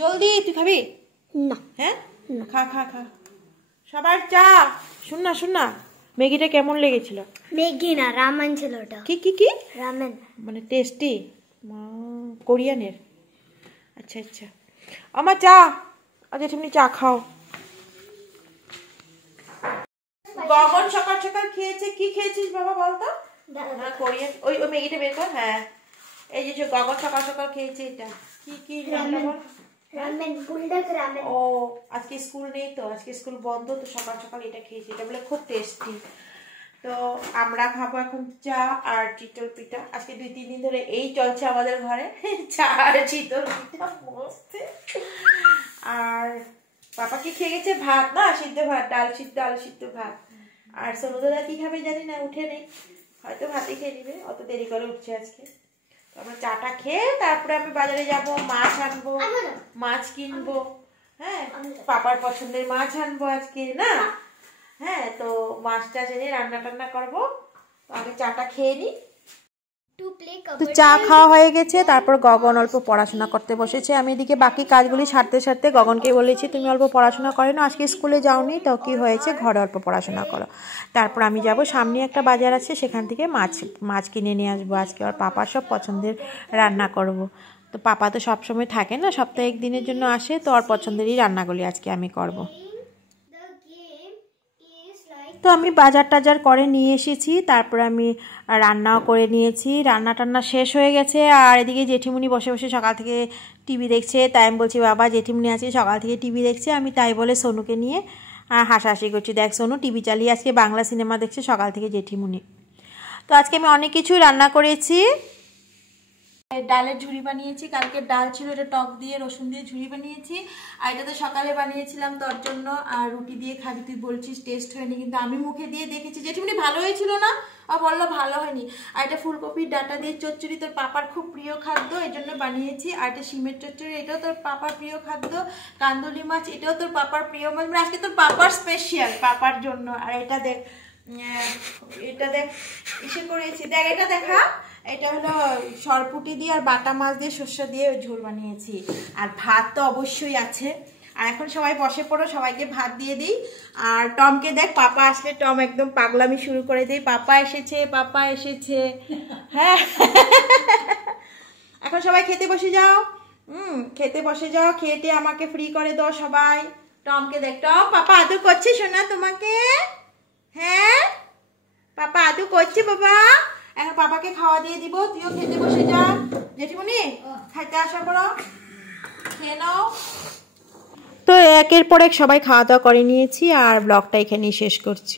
জলদি, তুই খাবি না? হ্যাঁ খা খা খা। সবার চা। শুন না, ম্যাগিটা কেমন লেগেছিল? ম্যাগি না, রামেন ছিল ওটা। কি কি কি? রামেন। মানে টেস্টি, কোরিয়ানের। আচ্ছা আচ্ছা, আমার চা। আচ্ছা তুমি চা খাও। গগন সকাল সকাল খেয়েছে। কি খেয়েছিস বাবা বলতো? কোরিয়ান। ওই ওই ম্যাগিটা বের কর। হ্যাঁ, এই যে গগন সকাল সকাল খেয়েছে এটা। কি কি নামটা বল? Ramen, bulldog Ramen. ও আজকে স্কুল নেই তো, আজকে স্কুল বন্ধ, তো সকাল সকাল এটা খেয়েছি। এটা বলে খুব টেস্টি। তো আমরা খাবো এখন চা আর চিতল পিঠা। আজকে 2-3 দিন ধরে এই চলছে আমাদের ঘরে, চা আর চিতল পিঠা বসতে। আর পাপা কি খেয়ে গেছে? ভাত, না সিদ্ধ ভাত, ডাল সিদ্ধ, আলু সিদ্ধ ভাত। আর সোনু দাদা কি খাবে জানি না, উঠে নেই, হয়তো ভাতই খেয়ে নিবে, অত দেরি করে উঠছে আজকে। তো আমরা চাটা খেয়ে তারপরে আমি বাজারে যাব, মাছ আনবো, মাছ কিনবো। হ্যাঁ, পাপার পছন্দের মাছ আনবো আজকে না। হ্যাঁ, তো মাছটা এনে রান্না টান্না করবো। তো আগে চাটা খেয়ে নিই। তো চা খাওয়া হয়ে গেছে, তারপর গগন অল্প পড়াশোনা করতে বসেছে। আমি এদিকে বাকি কাজগুলি সারতে সারতে গগনকে বলেছি তুমি অল্প পড়াশোনা করো না, আজকে স্কুলে যাওনি তো কি হয়েছে, ঘরে অল্প পড়াশোনা করো। তারপর আমি যাব, সামনে একটা বাজার আছে, সেখান থেকে মাছ কিনে নিয়ে আসবো। আজকে আর পাপার সব পছন্দের রান্না করব। তো পাপা তো সবসময় থাকে না, সপ্তাহে 1 দিনের জন্য আসে, তো আর পছন্দেরই রান্নাগুলি আজকে আমি করব। তো আমি বাজার টাজার করে নিয়ে এসেছি, তারপরে আমি রান্নাও করে নিয়েছি। রান্না টান্না শেষ হয়ে গেছে। আর এদিকে জেঠিমুনি বসে বসে সকাল থেকে টিভি দেখছে। তাই আমি বলছি বাবা জেঠিমুনি আছে সকাল থেকে টিভি দেখছে, আমি তাই বলে সোনুকে নিয়ে হাসাহাসি করছি, দেখ সোনু টিভি চালিয়ে আজকে বাংলা সিনেমা দেখছে সকাল থেকে জেঠিমুনি। তো আজকে আমি অনেক কিছুই রান্না করেছি। ডালের ঝুড়ি বানিয়েছি, কালকে ডাল ছিল, এটা টক দিয়ে রসুন দিয়ে ঝুড়ি বানিয়েছি। আর এটা তো সকালে বানিয়েছিলাম তোর জন্য, আর রুটি দিয়ে খাবি, তুই বলছিস টেস্ট হয়নি, কিন্তু আমি মুখে দিয়ে দেখেছি যেটুকুনি ভালো হয়েছিল না, আর বললো ভালো হয়নি। আর এটা ফুলকপির ডাঁটা দিয়ে চচ্চড়ি, তোর পাপার খুব প্রিয় খাদ্য, এই জন্য বানিয়েছি। আর এটা শিমের চচ্চড়ি, এটাও তোর পাপার প্রিয় খাদ্য। কান্দুলি মাছ, এটাও তোর পাপার প্রিয় মাছ, মানে আজকে তোর পাপার স্পেশাল, পাপার জন্য। আর এটা দেখ, এটা দেখ ইসে করেছি, দেখ এটা দেখা, এটা হলো সরপুটি দিয়ে আর বাটা মাছ দিয়ে সর্ষে দিয়ে ঝোল বানিয়েছি। আর ভাত তো অবশ্যই আছে। আর এখন সবাই বসে পড়ো, সবাইকে ভাত দিয়ে দিই। আর টমকে দেখ, পাপা আসলে টম একদম পাগলামি শুরু করে দেই, পাপা এসেছে পাপা এসেছে। হ্যাঁ, এখন সবাই খেতে বসে যাও। খেতে বসে যাও, খেতে আমাকে ফ্রি করে দাও সবাই। টমকে দেখ, টম পাপা আদর করছে শোনা তোমাকে। হ্যাঁ, পাপা আদর করছে বাবা। এখন পাপাকে খাওয়া দিয়ে দিব, তুইও খেতে বসে যা। জেঠিমনি খাইতে আসা করো, খেয়ে নাও। তো একের পর এক সবাই খাওয়া দাওয়া করে নিয়েছি, আর ব্লগটা এখানেই শেষ করছি।